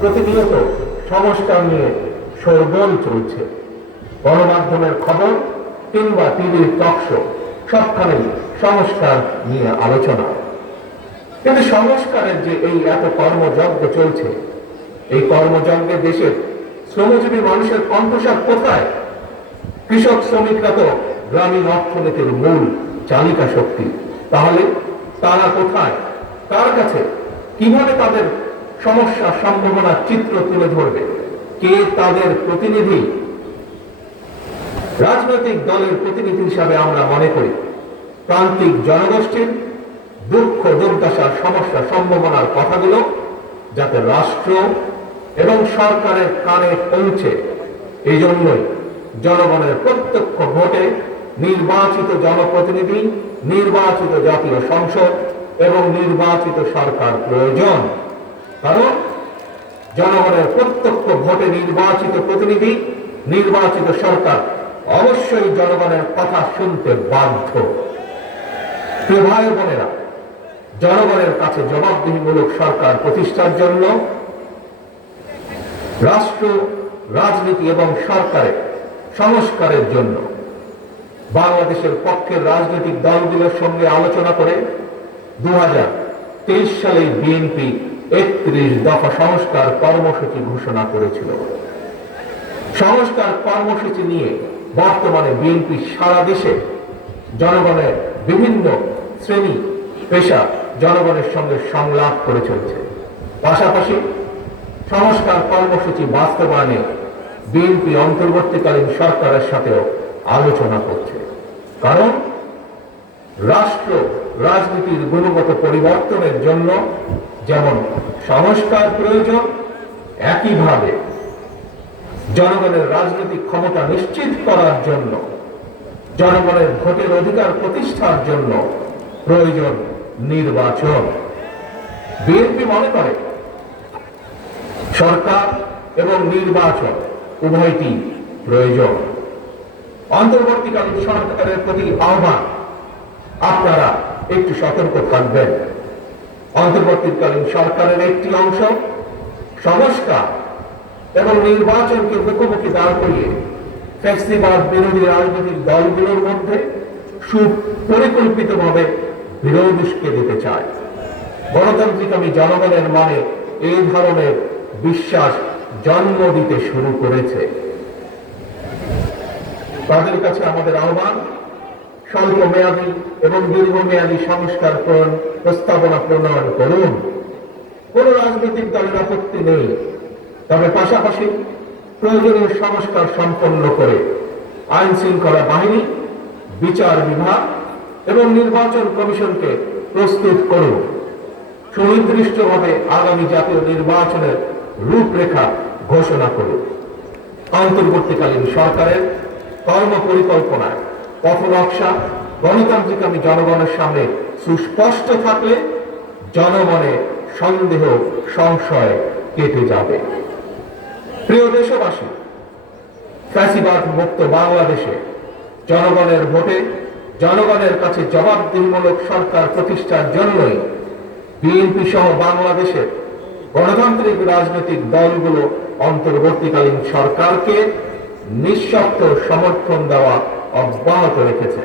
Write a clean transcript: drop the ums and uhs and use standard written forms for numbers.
প্রতিনিয়ত সংস্কার নিয়ে শোরগোল চলছে। গণমাধ্যমের খবর কিংবা টিভির টকশো সবখানেই সংস্কার নিয়ে আলোচনা। কিন্তু সংস্কারের যে এই এত কর্মযজ্ঞ চলছে, এই কর্মযজ্ঞে দেশের শ্রমজীবী মানুষের কণ্ঠস্বর কোথায়? কৃষক শ্রমিকরা তো গ্রামীণ অর্থনীতির মূল চালিকা শক্তি। তাহলে তারা কোথায়? কার কাছে? কিভাবে তাদের সমস্যা সম্ভাবনার চিত্র তুলে ধরবে? কে তাদের প্রতিনিধি? রাজনৈতিক দলের প্রতিনিধি হিসাবে আমরা মনে করি প্রান্তিক জনগোষ্ঠীর দুঃখ দুর্দশার সমস্যা সম্ভাবনার কথাগুলো যাতে রাষ্ট্র এবং সরকারের কানে পৌঁছে, এই জন্যই জনগণের প্রত্যক্ষ ভোটে নির্বাচিত জনপ্রতিনিধি, নির্বাচিত জাতীয় সংসদ এবং নির্বাচিত সরকার প্রয়োজন। কারণ জনগণের প্রত্যক্ষ ভোটে নির্বাচিত প্রতিনিধি, নির্বাচিত সরকার অবশ্যই জনগণের কথা শুনতে বাধ্য। প্রিয় ভাই বোনেরা, জনগণের কাছে জবাবদিহিমূলক সরকার প্রতিষ্ঠার জন্য রাষ্ট্র, রাজনীতি এবং সরকারের সংস্কারের জন্য বাংলাদেশের পক্ষের রাজনৈতিক দলগুলোর সঙ্গে আলোচনা করে 2023 সালে বিএনপি 31 দফা সংস্কার কর্মসূচি ঘোষণা করেছিল। সংস্কার কর্মসূচি নিয়ে বর্তমানে বিএনপি সারা দেশে জনগণের বিভিন্ন শ্রেণী পেশা জনগণের সঙ্গে সংলাপ করে চলছে। পাশাপাশি সংস্কার কর্মসূচি বাস্তবায়নে বিএনপি অন্তর্বর্তীকালীন সরকারের সাথেও আলোচনা করছে। কারণ রাষ্ট্র রাজনীতির গুণগত পরিবর্তনের জন্য যেমন সংস্কার প্রয়োজন, একইভাবে জনগণের রাজনৈতিক ক্ষমতা নিশ্চিত করার জন্য, জনগণের ভোটের অধিকার প্রতিষ্ঠার জন্য প্রয়োজন নির্বাচন। বিএনপি মনে করে সরকার এবং নির্বাচন উভয়টি প্রয়োজন। অন্তর্বর্তীকালীন সরকারের প্রতি আহ্বান, আপনারা একটু সতর্ক থাকবেন। অন্তর্বর্তীকালীন সরকারের একটি অংশ সংস্কার এবং নির্বাচনকে মুখোমুখি দাঁড় করিয়ে ফ্যাসিবাদ বিরোধী রাজনৈতিক দলগুলোর মধ্যে সুপরিকল্পিতভাবে বিরোধ উস্কে দিতে চায়। গণতান্ত্রিক আমি জনগণের মনে এই ধরনের বিশ্বাস জন্ম দিতে শুরু করেছে। তাদের কাছে আমাদের আহ্বান, স্বল্প মেয়াদী এবং দীর্ঘমেয়াদী সংস্কার প্রস্তাবনা প্রণয়ন করুন। কোন রাজনৈতিক দলের আপত্তি নেই, তবে পাশাপাশি প্রয়োজনীয় সংস্কার সম্পন্ন করে আইন শৃঙ্খলা বাহিনী, বিচার বিভাগ এবং নির্বাচন কমিশনকে প্রস্তুত করুন। সুনির্দিষ্টভাবে আগামী জাতীয় নির্বাচনের রূপরেখা ঘোষণা করুন। অন্তর্বর্তীকালীন সরকারের কর্ম পরিকল্পনায় পথনকশা গণতান্ত্রিক আমি জনগণের সামনে সুস্পষ্ট থাকলে জনমনে সন্দেহ সংশয় কেটে যাবে। প্রিয় দেশবাসী, ফ্যাসিবাদ মুক্ত বাংলাদেশে জনগণের ভোটে জনগণের কাছে জবাবদিহিমূলক সরকার প্রতিষ্ঠার জন্যই বিএনপি সহ বাংলাদেশের গণতান্ত্রিক রাজনৈতিক দলগুলো অন্তর্বর্তীকালীন সরকারকে নিঃশর্ত সমর্থন দেওয়া অব্যাহত রেখেছে।